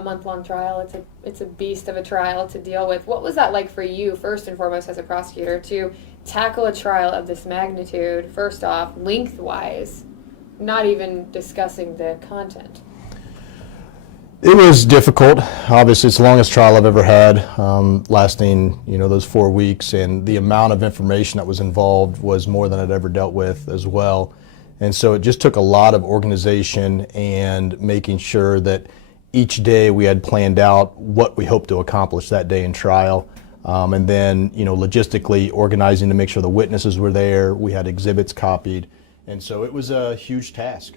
a month-long trial. It's a beast of a trial to deal with. What was that like for you, first and foremost, as a prosecutor, to tackle a trial of this magnitude, first off, lengthwise, not even discussing the content? It was difficult. Obviously, it's the longest trial I've ever had, lasting, those 4 weeks, and the amount of information that was involved was more than I'd ever dealt with as well. And so it just took a lot of organization and making sure that each day we had planned out what we hoped to accomplish that day in trial. And then, logistically organizing to make sure the witnesses were there. We had exhibits copied. And so it was a huge task.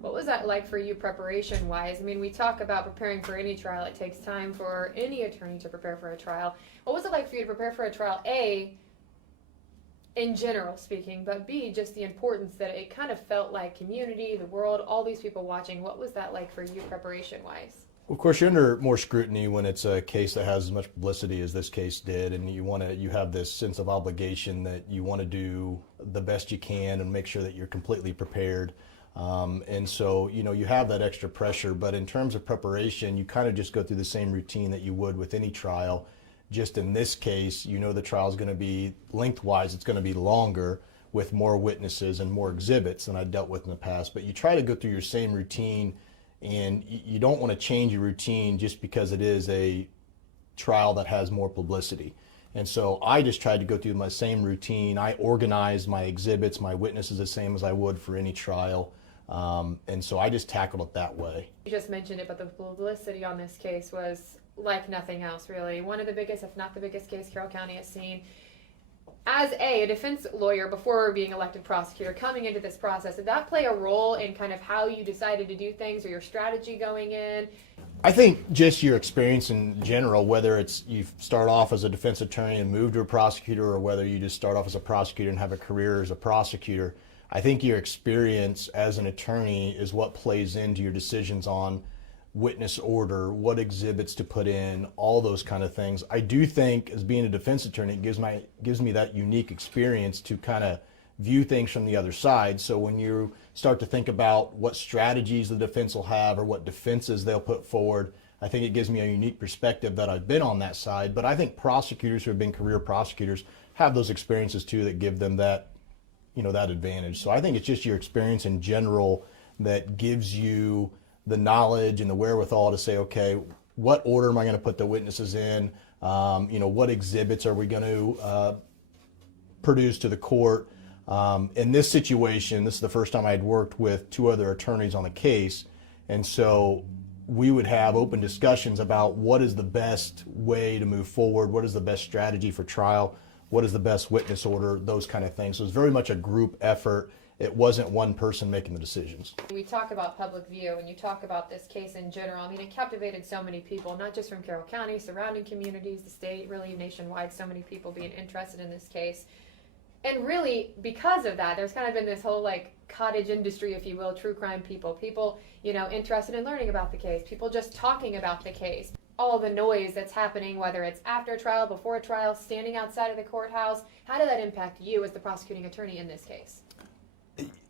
What was that like for you preparation-wise? I mean, we talk about preparing for any trial. It takes time for any attorney to prepare for a trial. What was it like for you to prepare for a trial, A, in general speaking, but B, just the importance that it kind of felt like community, the world, all these people watching. What was that like for you preparation-wise? Of course, you're under more scrutiny when it's a case that has as much publicity as this case did, and you have this sense of obligation that you want to do the best you can and make sure that you're completely prepared. And so, you have that extra pressure, but in terms of preparation, you kind of just go through the same routine that you would with any trial. Just in this case, the trial is going to be lengthwise, it's going to be longer with more witnesses and more exhibits than I dealt with in the past. But you try to go through your same routine, and you don't want to change your routine just because it is a trial that has more publicity. And so I just tried to go through my same routine. I organized my exhibits, my witnesses the same as I would for any trial. And so I just tackled it that way. You just mentioned it, but the publicity on this case was like nothing else, really. One of the biggest, if not the biggest case Carroll County has seen. As a defense lawyer before being elected prosecutor, coming into this process, did that play a role in kind of how you decided to do things or your strategy going in? I think just your experience in general, whether it's you start off as a defense attorney and move to a prosecutor, or whether you just start off as a prosecutor and have a career as a prosecutor, I think your experience as an attorney is what plays into your decisions on witness order, what exhibits to put in, all those kind of things. I do think, as being a defense attorney, it gives me that unique experience to kind of view things from the other side. So when you start to think about what strategies the defense will have or what defenses they'll put forward, I think it gives me a unique perspective that I've been on that side. But I think prosecutors who have been career prosecutors have those experiences too that give them that, that advantage. So I think it's just your experience in general that gives you the knowledge and the wherewithal to say, okay, what order am I going to put the witnesses in? What exhibits are we going to produce to the court? In this situation, this is the first time I had worked with two other attorneys on the case, and so we would have open discussions about what is the best way to move forward, what is the best strategy for trial, what is the best witness order, those kind of things. So it's very much a group effort. It wasn't one person making the decisions. We talk about public view, and you talk about this case in general. I mean, it captivated so many people, not just from Carroll County, surrounding communities, the state, really nationwide, so many people being interested in this case. And really, because of that, there's kind of been this whole cottage industry, if you will, true crime people, interested in learning about the case, people just talking about the case. All the noise that's happening, whether it's after trial, before trial, standing outside of the courthouse, how did that impact you as the prosecuting attorney in this case?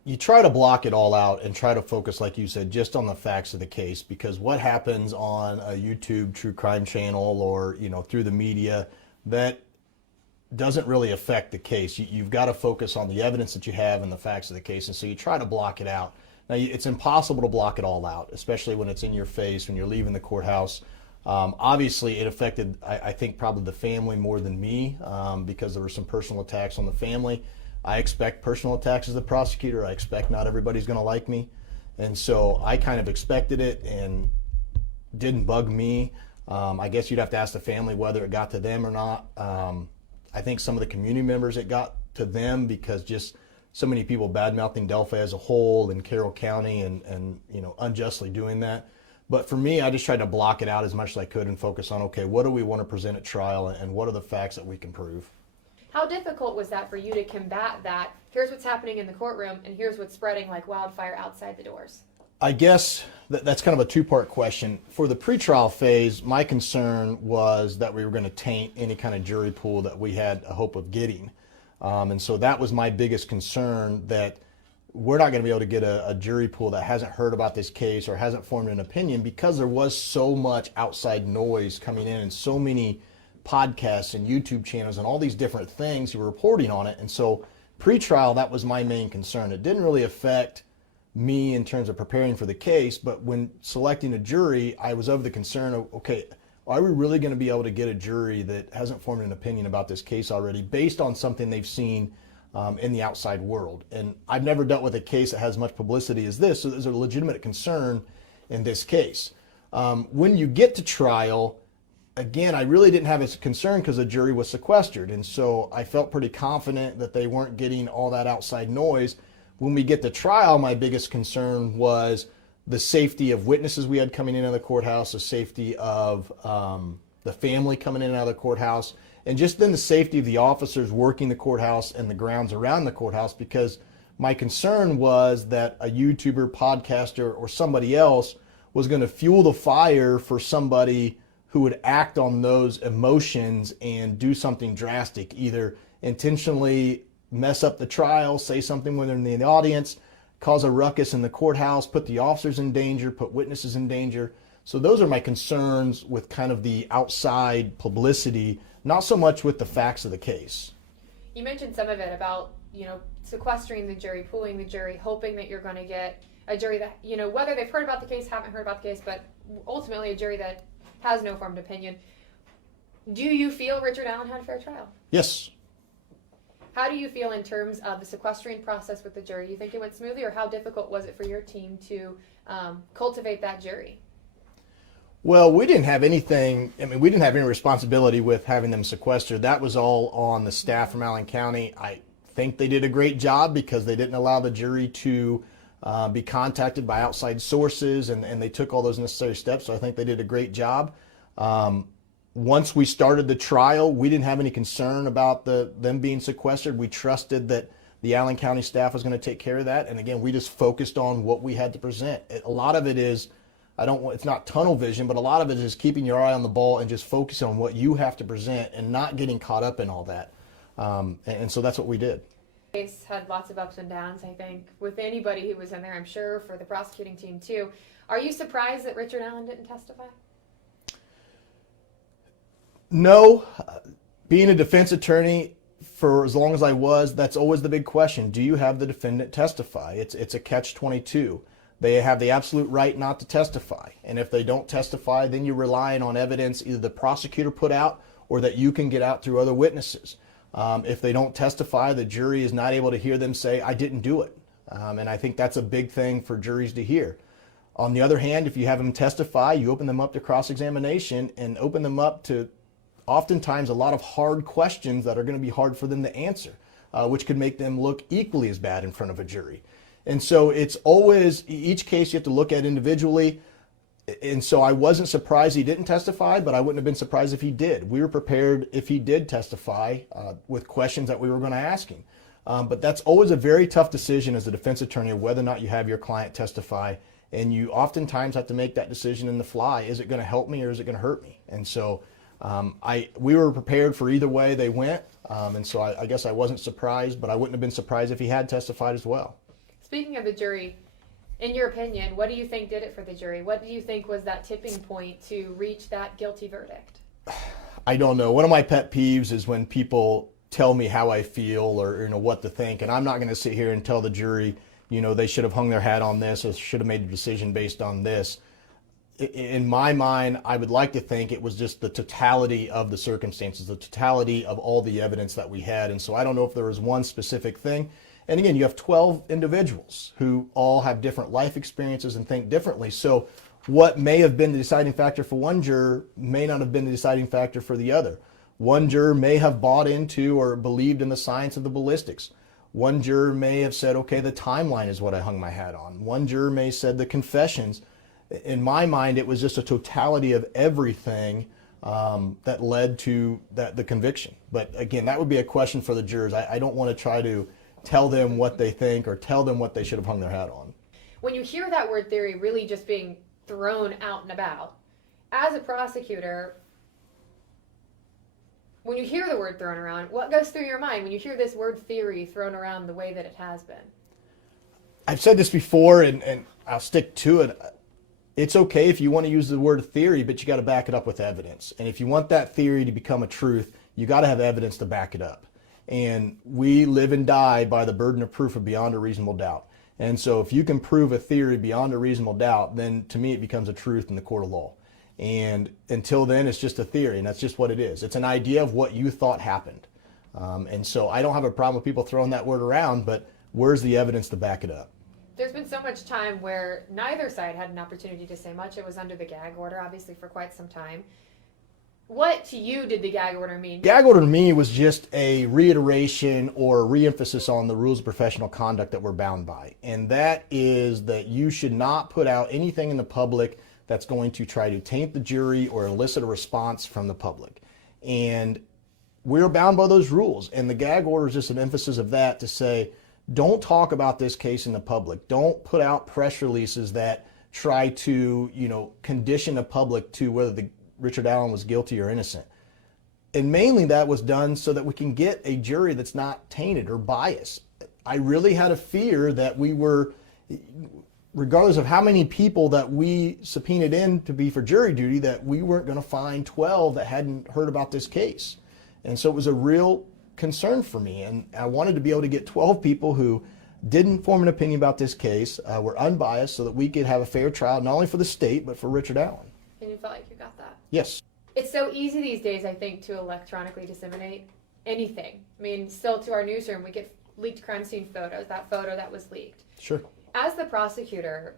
You try to block it all out and try to focus, like you said, just on the facts of the case, because what happens on a YouTube true crime channel or, through the media, that doesn't really affect the case. You've got to focus on the evidence that you have and the facts of the case, and so you try to block it out. Now, it's impossible to block it all out, especially when it's in your face, when you're leaving the courthouse. Obviously, it affected, I think, probably the family more than me, because there were some personal attacks on the family. I expect personal attacks as a prosecutor. I expect not everybody's going to like me. And so I kind of expected it and didn't bug me. I guess you'd have to ask the family whether it got to them or not. I think some of the community members, it got to them because just so many people bad-mouthing Delphi as a whole and Carroll County and unjustly doing that. But for me, I just tried to block it out as much as I could and focus on, okay, what do we want to present at trial and what are the facts that we can prove? How difficult was that for you to combat that? Here's what's happening in the courtroom, and here's what's spreading like wildfire outside the doors. I guess that's kind of a two-part question. For the pretrial phase, my concern was that we were going to taint any kind of jury pool that we had a hope of getting. And so that was my biggest concern, that we're not going to be able to get a jury pool that hasn't heard about this case or hasn't formed an opinion, because there was so much outside noise coming in and so many podcasts and YouTube channels and all these different things who were reporting on it. And so pre-trial, that was my main concern. It didn't really affect me in terms of preparing for the case, but when selecting a jury, I was of the concern of, okay, are we really going to be able to get a jury that hasn't formed an opinion about this case already based on something they've seen in the outside world? And I've never dealt with a case that has much publicity as this, so there's a legitimate concern in this case. When you get to trial, again, I really didn't have a concern because the jury was sequestered, and so I felt pretty confident that they weren't getting all that outside noise. When we get to trial, my biggest concern was the safety of witnesses we had coming in and out of the courthouse, the safety of the family coming in and out of the courthouse, and just then the safety of the officers working the courthouse and the grounds around the courthouse, because my concern was that a YouTuber, podcaster, or somebody else was going to fuel the fire for somebody who would act on those emotions and do something drastic, either intentionally mess up the trial, say something when they're in the audience, cause a ruckus in the courthouse, put the officers in danger, put witnesses in danger. So those are my concerns with kind of the outside publicity, not so much with the facts of the case. You mentioned some of it about, sequestering the jury, pooling the jury, hoping that you're going to get a jury that, whether they've heard about the case, haven't heard about the case, but ultimately a jury that has no formed opinion. Do you feel Richard Allen had a fair trial? Yes. How do you feel in terms of the sequestering process with the jury? You think it went smoothly, or how difficult was it for your team to cultivate that jury? Well, we didn't have anything, we didn't have any responsibility with having them sequestered. That was all on the staff from Allen County. I think they did a great job because they didn't allow the jury to be contacted by outside sources, and they took all those necessary steps, so I think they did a great job. Once we started the trial, we didn't have any concern about them being sequestered. We trusted that the Allen County staff was going to take care of that, and again, we just focused on what we had to present. A lot of it is, it's not tunnel vision, but a lot of it is keeping your eye on the ball and just focusing on what you have to present and not getting caught up in all that. And so that's what we did. The case had lots of ups and downs, I think, with anybody who was in there, I'm sure, for the prosecuting team too. Are you surprised that Richard Allen didn't testify? No. Being a defense attorney for as long as I was, that's always the big question. Do you have the defendant testify? It's a catch-22. They have the absolute right not to testify. And if they don't testify, then you're relying on evidence either the prosecutor put out or that you can get out through other witnesses. If they don't testify, the jury is not able to hear them say, I didn't do it. And I think that's a big thing for juries to hear. On the other hand, if you have them testify, you open them up to cross-examination and open them up to oftentimes a lot of hard questions that are going to be hard for them to answer, which could make them look equally as bad in front of a jury. And so it's always, each case you have to look at individually. And so I wasn't surprised he didn't testify, but I wouldn't have been surprised if he did. We were prepared if he did testify with questions that we were going to ask him. But that's always a very tough decision as a defense attorney of whether or not you have your client testify. And you oftentimes have to make that decision in the fly. Is it going to help me or is it going to hurt me? And so we were prepared for either way they went. And so I guess I wasn't surprised, but I wouldn't have been surprised if he had testified as well. Speaking of the jury, in your opinion, what do you think did it for the jury? What do you think was that tipping point to reach that guilty verdict? I don't know. One of my pet peeves is when people tell me how I feel or what to think, and I'm not going to sit here and tell the jury, they should have hung their hat on this or should have made a decision based on this. In my mind, I would like to think it was just the totality of the circumstances, the totality of all the evidence that we had. And so I don't know if there was one specific thing. And again, you have 12 individuals who all have different life experiences and think differently. So what may have been the deciding factor for one juror may not have been the deciding factor for the other. One juror may have bought into or believed in the science of the ballistics. One juror may have said, okay, the timeline is what I hung my hat on. One juror may have said the confessions. In my mind, it was just a totality of everything that led to the conviction. But again, that would be a question for the jurors. I don't want to try to tell them what they think or tell them what they should have hung their hat on. When you hear that word theory really just being thrown out and about, as a prosecutor, when you hear the word thrown around, what goes through your mind when you hear this word theory thrown around the way that it has been? I've said this before, and I'll stick to it. It's okay if you want to use the word theory, but you got to back it up with evidence. And if you want that theory to become a truth, you got to have evidence to back it up. And we live and die by the burden of proof of beyond a reasonable doubt. And so if you can prove a theory beyond a reasonable doubt, then to me it becomes a truth in the court of law. And until then, it's just a theory, and that's just what it is. It's an idea of what you thought happened. And so I don't have a problem with people throwing that word around, but where's the evidence to back it up? There's been so much time where neither side had an opportunity to say much. It was under the gag order, obviously, for quite some time. What to you did the gag order mean? Gag order to me was just a reiteration or a re-emphasis on the rules of professional conduct that we're bound by. And that is that you should not put out anything in the public that's going to try to taint the jury or elicit a response from the public. And we're bound by those rules. And the gag order is just an emphasis of that to say, don't talk about this case in the public. Don't put out press releases that try to, condition the public to whether Richard Allen was guilty or innocent. And mainly that was done so that we can get a jury that's not tainted or biased. I really had a fear that we were, regardless of how many people that we subpoenaed in to be for jury duty, that we weren't going to find 12 that hadn't heard about this case. And so it was a real concern for me, and I wanted to be able to get 12 people who didn't form an opinion about this case, were unbiased, so that we could have a fair trial, not only for the state, but for Richard Allen. And you felt like you got that? Yes. It's so easy these days, I think, to electronically disseminate anything. I mean, still to our newsroom, we get leaked crime scene photos, that photo that was leaked. Sure. As the prosecutor,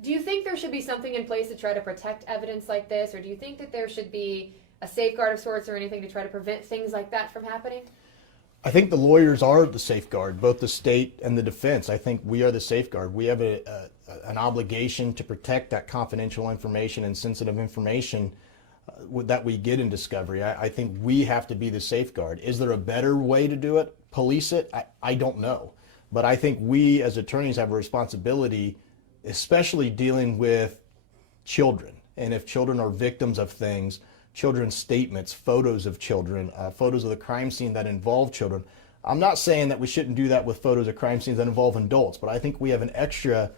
do you think there should be something in place to try to protect evidence like this, or do you think that there should be a safeguard of sorts or anything to try to prevent things like that from happening? I think the lawyers are the safeguard, both the state and the defense. I think we are the safeguard. We have an obligation to protect that confidential information and sensitive information that we get in discovery. I think we have to be the safeguard. Is there a better way to do it? Police it? I don't know. But I think we as attorneys have a responsibility, especially dealing with children. And if children are victims of things, children's statements, photos of children, photos of the crime scene that involve children. I'm not saying that we shouldn't do that with photos of crime scenes that involve adults, but I think we have an extra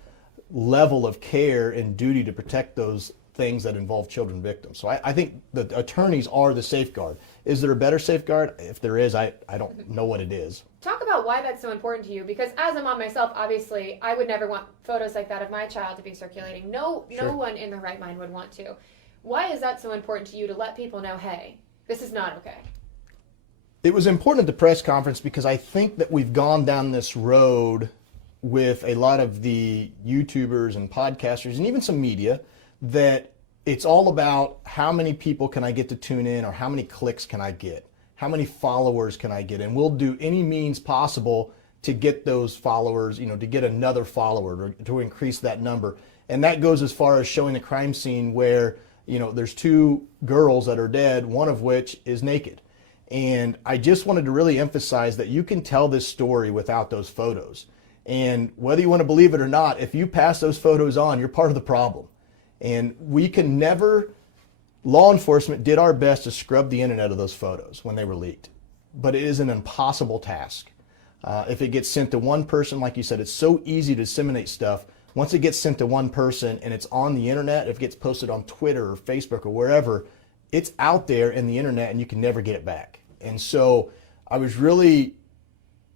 level of care and duty to protect those things that involve children victims. So I think the attorneys are the safeguard. Is there a better safeguard? If there is, I don't know what it is. Talk about why that's so important to you, because as a mom myself, obviously, I would never want photos like that of my child to be circulating. No one in their right mind would want to. Why is that so important to you to let people know, hey, this is not okay? It was important at the press conference because I think that we've gone down this road with a lot of the YouTubers and podcasters and even some media that it's all about how many people can I get to tune in, or how many clicks can I get? How many followers can I get? And we'll do any means possible to get those followers, to get another follower or to increase that number. And that goes as far as showing the crime scene where there's two girls that are dead, one of which is naked. And I just wanted to really emphasize that you can tell this story without those photos. And whether you want to believe it or not, if you pass those photos on, you're part of the problem. And we can never, law enforcement did our best to scrub the internet of those photos when they were leaked. But it is an impossible task. If it gets sent to one person, like you said, it's so easy to disseminate stuff. Once it gets sent to one person and it's on the internet, if it gets posted on Twitter or Facebook or wherever, it's out there in the internet and you can never get it back. And so I was really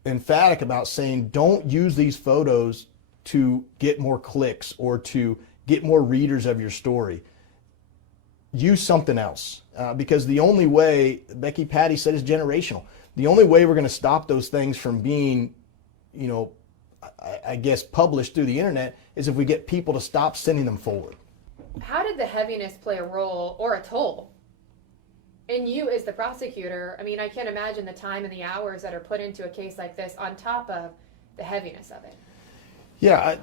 emphatic about saying, don't use these photos to get more clicks or to get more readers of your story. Use something else. Because the only way, Becky Patty said, is generational. The only way we're going to stop those things from being, I guess, published through the internet is if we get people to stop sending them forward. How did the heaviness play a role or a toll in you as the prosecutor? I mean, I can't imagine the time and the hours that are put into a case like this on top of the heaviness of it. Yeah,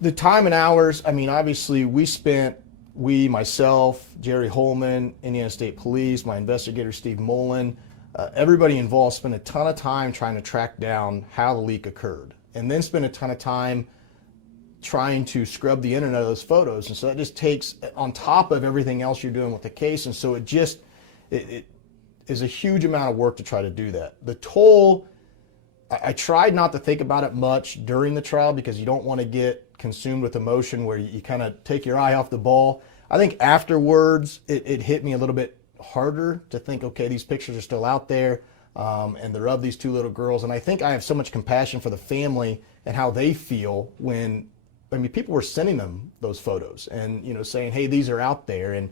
the time and hours, obviously myself, Jerry Holman, Indiana State Police, my investigator, Steve Mullen, everybody involved spent a ton of time trying to track down how the leak occurred. And then spend a ton of time trying to scrub the internet of those photos. And so that just takes on top of everything else you're doing with the case. And so it is a huge amount of work to try to do that. The toll, I tried not to think about it much during the trial because you don't want to get consumed with emotion where you kind of take your eye off the ball. I think afterwards it hit me a little bit harder to think, okay, these pictures are still out there, and they're of these two little girls. And I think I have so much compassion for the family and how they feel when, I mean, people were sending them those photos and, you know, saying, hey, these are out there and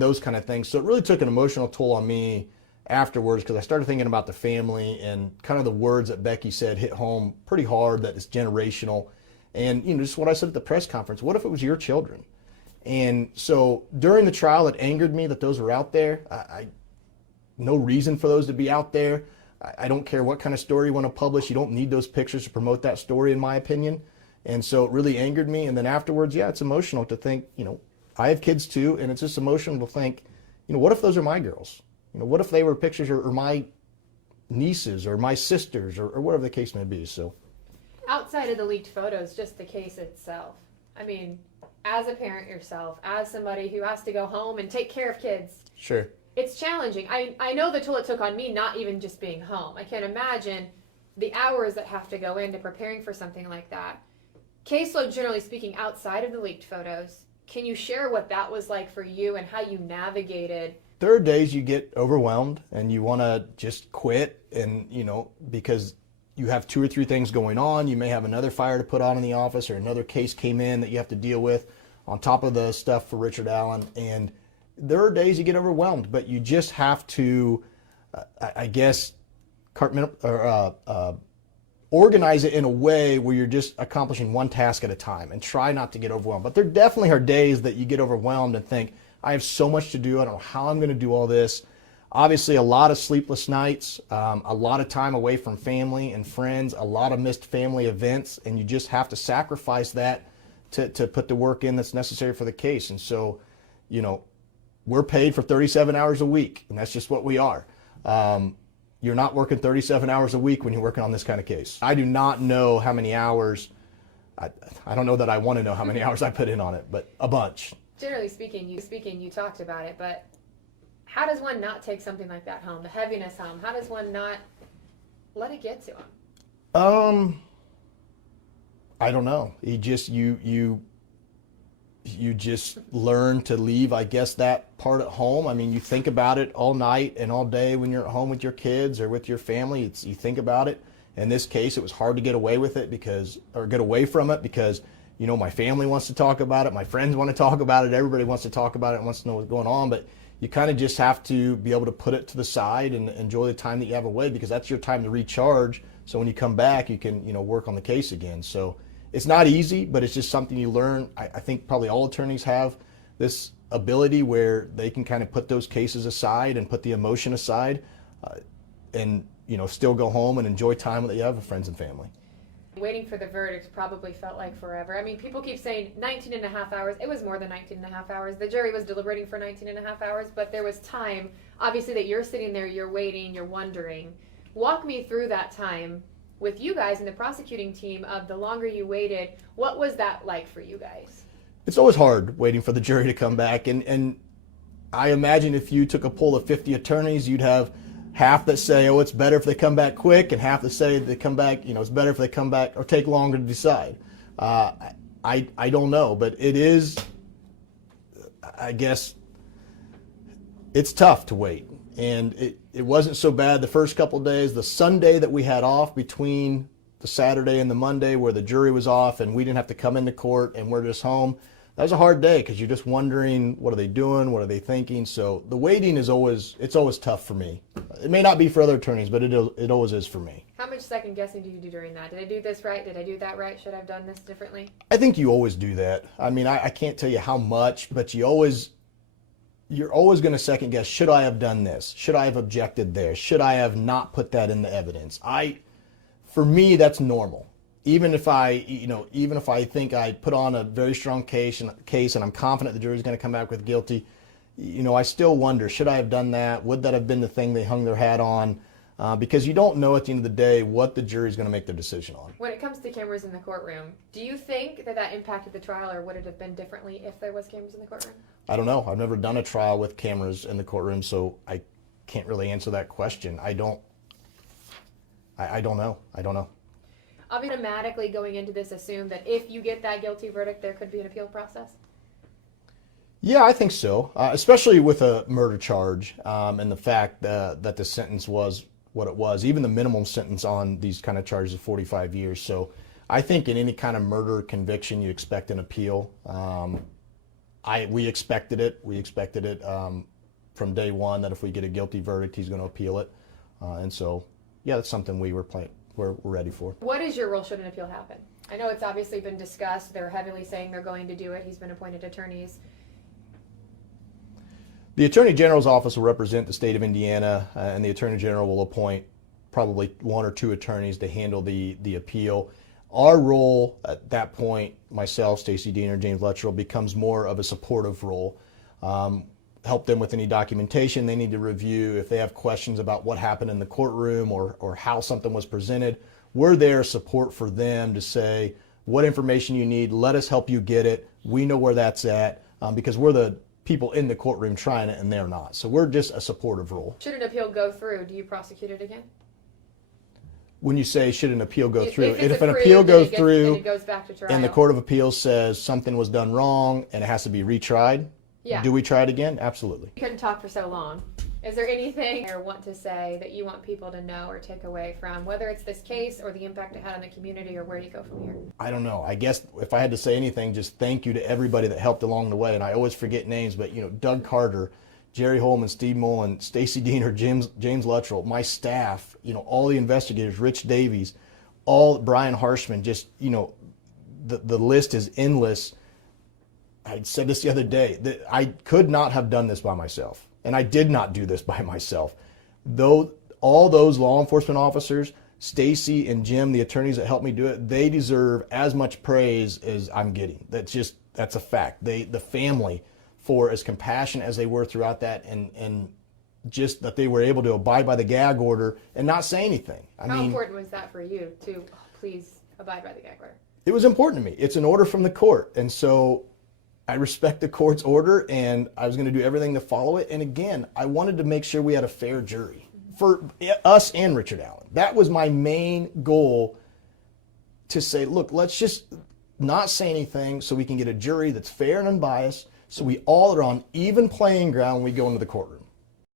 those kind of things. So it really took an emotional toll on me afterwards because I started thinking about the family, and kind of the words that Becky said hit home pretty hard, that it's generational. And, you know, just what I said at the press conference, what if it was your children? And so during the trial, it angered me that those were out there. No reason for those to be out there. I don't care what kind of story you want to publish. You don't need those pictures to promote that story, in my opinion. And so it really angered me. And then afterwards, yeah, it's emotional to think, you know, I have kids too, and it's just emotional to think, you know, what if those are my girls? You know, what if they were pictures or my nieces or my sisters or whatever the case may be? So, outside of the leaked photos, just the case itself. I mean, as a parent yourself, as somebody who has to go home and take care of kids, sure, it's challenging. I know the toll it took on me, not even just being home. I can't imagine the hours that have to go into preparing for something like that. Caseload, generally speaking, outside of the leaked photos, can you share what that was like for you and how you navigated? There are days you get overwhelmed and you want to just quit, and, you know, because you have 2 or 3 things going on. You may have another fire to put on in the office, or another case came in that you have to deal with on top of the stuff for Richard Allen. And there are days you get overwhelmed, but you just have to, I guess, organize it in a way where you're just accomplishing one task at a time and try not to get overwhelmed. But there definitely are days that you get overwhelmed and think, I have so much to do. I don't know how I'm going to do all this. Obviously, a lot of sleepless nights, a lot of time away from family and friends, a lot of missed family events, and you just have to sacrifice that to put the work in that's necessary for the case. And so, you know, we're paid for 37 hours a week, and that's just what we are. You're not working 37 hours a week when you're working on this kind of case. I do not know how many hours, I don't know that I want to know how many hours I put in on it, but a bunch. Generally speaking, you talked about it, but how does one not take something like that home, the heaviness home? How does one not let it get to him? I don't know. You just learn to leave, I guess, that part at home. I mean, you think about it all night and all day when you're at home with your kids or with your family. You think about it. In this case, it was hard to get away with it get away from it because, you know, my family wants to talk about it. My friends want to talk about it. Everybody wants to talk about it and wants to know what's going on. But you kind of just have to be able to put it to the side and enjoy the time that you have away, because that's your time to recharge. So when you come back, you can, you know, work on the case again. So it's not easy, but it's just something you learn. I think probably all attorneys have this ability where they can kind of put those cases aside and put the emotion aside, and, you know, still go home and enjoy time that you have with friends and family. Waiting for the verdict probably felt like forever. I mean, people keep saying 19 and a half hours. It was more than 19 and a half hours. The jury was deliberating for 19 and a half hours, but there was time, obviously, that you're sitting there, you're waiting, you're wondering. Walk me through that time with you guys and the prosecuting team of the longer you waited. What was that like for you guys? It's always hard waiting for the jury to come back. And I imagine if you took a poll of 50 attorneys, you'd have half that say, oh, it's better if they come back quick, and half that say they come back, you know, it's better if they come back or take longer to decide. I don't know, but it is, I guess, it's tough to wait. And it wasn't so bad the first couple of days. The Sunday that we had off between the Saturday and the Monday, where the jury was off and we didn't have to come into court and we're just home, that was a hard day because you're just wondering, what are they doing? What are they thinking? So the waiting is always tough for me. It may not be for other attorneys, but it always is for me. How much second guessing do you do during that? Did I do this right? Did I do that right? Should I have done this differently? I think you always do that. I mean, I can't tell you how much, but you're always going to second guess. Should I have done this? Should I have objected there? Should I have not put that in the evidence? For me, that's normal. Even if I think I put on a very strong case and I'm confident the jury's going to come back with guilty, you know, I still wonder, should I have done that? Would that have been the thing they hung their hat on? Because you don't know at the end of the day what the jury's going to make their decision on. When it comes to cameras in the courtroom, do you think that impacted the trial, or would it have been differently if there was cameras in the courtroom? I don't know. I've never done a trial with cameras in the courtroom, so I can't really answer that question. I don't know. I don't know. I'll be automatically going into this assume that if you get that guilty verdict, there could be an appeal process? Yeah, I think so, especially with a murder charge and the fact that the sentence was what it was. Even the minimum sentence on these kind of charges is 45 years. So I think in any kind of murder conviction, you expect an appeal. We expected it. We expected it from day one that if we get a guilty verdict, he's going to appeal it. And so, yeah, that's something we're ready for. What is your role should an appeal happen? I know it's obviously been discussed. They're heavily saying they're going to do it. He's been appointed attorneys. The Attorney General's office will represent the state of Indiana, and the Attorney General will appoint probably 1 or 2 attorneys to handle the appeal. Our role at that point, myself, Stacey Diener, James Luttrell, becomes more of a supportive role. Help them with any documentation they need to review. If they have questions about what happened in the courtroom or how something was presented, we're there support for them to say, what information you need, let us help you get it. We know where that's at because we're the people in the courtroom trying it and they're not. So we're just a supportive role. Should an appeal go through, do you prosecute it again? When you say should an appeal go through, if an appeal goes through it goes back to trial, and the Court of Appeals says something was done wrong and it has to be retried, do we try it again? Absolutely. You couldn't talk for so long. Is there anything you want to say that you want people to know or take away from, whether it's this case or the impact it had on the community or where you go from here? I don't know. I guess if I had to say anything, just thank you to everybody that helped along the way. And I always forget names, but Doug Carter, Jerry Holman, Steve Mullen, Stacey Diener, James Luttrell, my staff, all the investigators, Rich Davies, all Brian Harshman, just, the list is endless. I said this the other day, that I could not have done this by myself. And I did not do this by myself. Though all those law enforcement officers, Stacey and Jim, the attorneys that helped me do it, they deserve as much praise as I'm getting. That's a fact. The family, for as compassionate as they were throughout that and just that they were able to abide by the gag order and not say anything. How important was that for you to please abide by the gag order? It was important to me. It's an order from the court. And so I respect the court's order, and I was going to do everything to follow it. And again, I wanted to make sure we had a fair jury for us and Richard Allen. That was my main goal, to say, look, let's just not say anything so we can get a jury that's fair and unbiased, so we all are on even playing ground when we go into the courtroom.